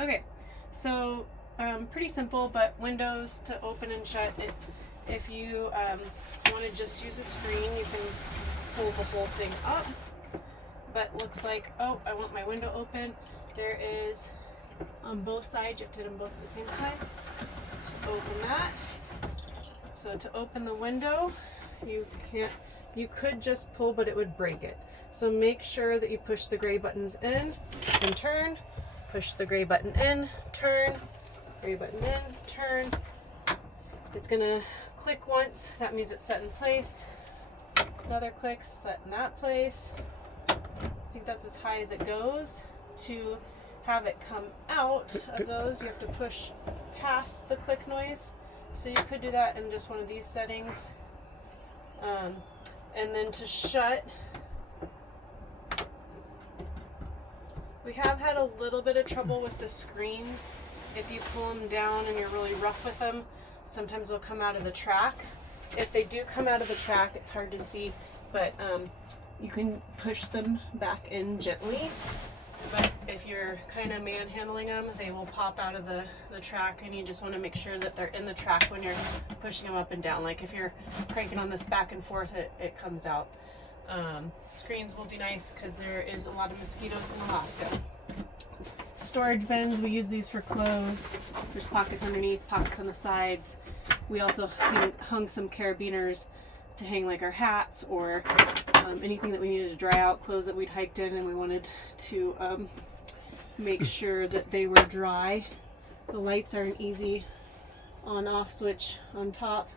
Okay, so pretty simple, but windows to open and shut. If you want to just use a screen, you can pull the whole thing up. But looks like, oh, I want my window open. There is on both sides, you have to hit them both at the same time to open that. So to open the window, you could just pull, but it would break it. So make sure that you push the gray buttons in and turn, push the gray button in, turn, gray button in, turn. It's gonna click once, that means it's set in place. Another click, set in that place. I think that's as high as it goes. To have it come out of those, you have to push past the click noise. So you could do that in just one of these settings. And then to shut, we have had a little bit of trouble with the screens. If you pull them down and you're really rough with them, sometimes they'll come out of the track. If they do come out of the track, it's hard to see, but you can push them back in gently. But if you're kind of manhandling them, they will pop out of the track, and you just want to make sure that they're in the track when you're pushing them up and down. Like if you're cranking on this back and forth, it comes out. Screens will be nice because there is a lot of mosquitoes in Alaska. Storage bins, we use these for clothes. There's pockets underneath, pockets on the sides. We also hung some carabiners to hang like our hats or anything that we needed to dry out, clothes that we'd hiked in and we wanted to make sure that they were dry. The lights are an easy on-off switch on top.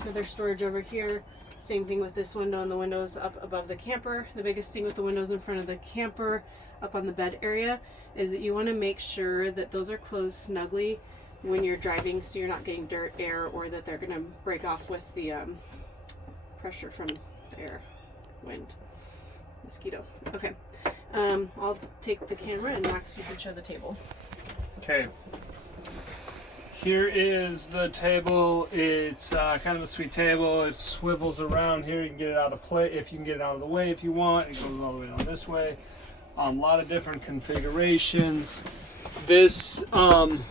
Another storage over here. Same thing with this window and the windows up above the camper. The biggest thing with the windows in front of the camper up on the bed area is that you want to make sure that those are closed snugly when you're driving, so you're not getting dirt, air, or that they're going to break off with the pressure from the air, wind, mosquito. Okay, I'll take the camera and Max, you can show the table. Okay. Here is the table. It's kind of a sweet table. It swivels around here. You can get it out of play if you can get it out of the way if you want. It goes all the way down this way. A lot of different configurations. This cool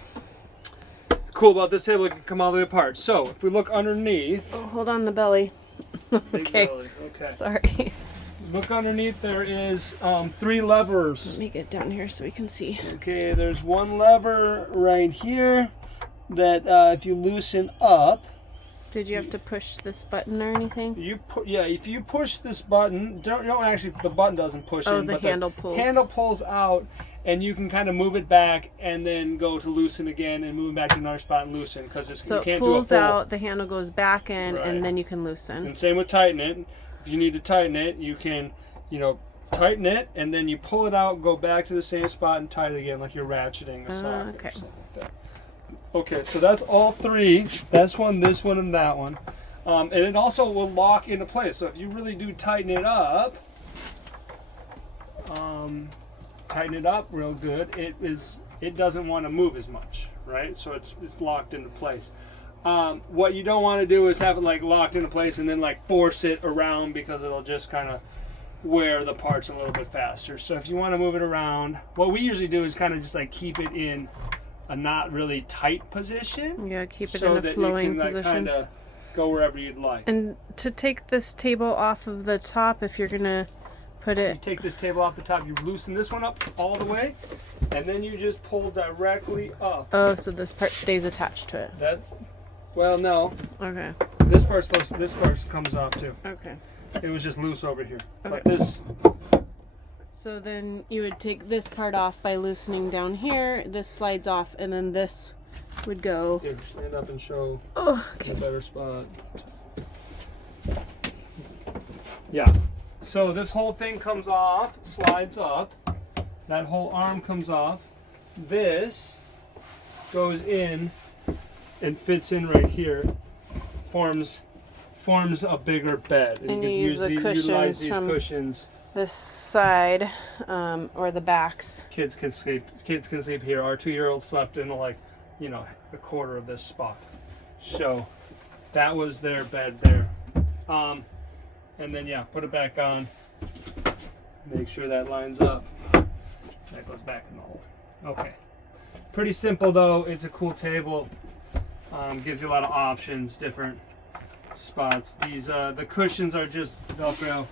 about this table, it can come all the way apart. So if we look underneath, Oh, hold on the belly. Okay. Okay. Sorry. Look underneath. There is 3 levers. Let me get down here so we can see. Okay, there's one lever right here that if you loosen up. Did you have to push this button or anything? If you push this button, don't actually, the button doesn't push in, the but handle the pulls. handle pulls out, and you can kind of move it back and then go to loosen again and move it back to another spot and loosen, because So you can't it pulls do a full. out, the handle goes back in, Right. and then you can loosen. And same with tighten it. If you need to tighten it, you can, tighten it, and then you pull it out, go back to the same spot and tighten it again, like you're ratcheting a socket okay. or something like that. Okay, so that's all 3. That's one, this one, and that one. And it also will lock into place. So if you really do tighten it up real good, it doesn't want to move as much, right? So it's locked into place. What you don't want to do is have it like locked into place and then like force it around, because it'll just kind of wear the parts a little bit faster. So if you want to move it around, what we usually do is kind of just like keep it in a not really tight position. Yeah, keep it so in a that flowing you can position. kind of go wherever you'd like. And to take this table off of the top, if you're gonna put You it, take this table off the top, you loosen this one up all the way, and then you just pull directly up. oh, so this part stays attached to it. Well, no. Okay. This part comes off too. Okay. It was just loose over here. Okay. But this, So then you would take this part off by loosening down here. This slides off, and then this would go. here, stand up and show Oh, a okay. better spot. Yeah. So this whole thing comes off, slides up. That whole arm comes off. This goes in and fits in right here. Forms a bigger bed. And you you use the utilize cushions these from- cushions. This side, or the backs. Kids can sleep here. Our 2-year-old slept in a quarter of this spot. So that was their bed there. And then put it back on. Make sure that lines up. That goes back in the hole. Okay. Pretty simple though. It's a cool table. Gives you a lot of options, different spots. These the cushions are just Velcro.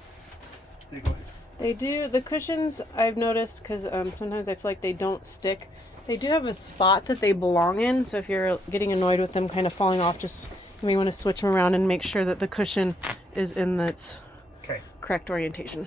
They do, the cushions I've noticed, because sometimes I feel like they don't stick. They do have a spot that they belong in, so if you're getting annoyed with them kind of falling off, just you may want to switch them around and make sure that the cushion is in its Okay. correct orientation.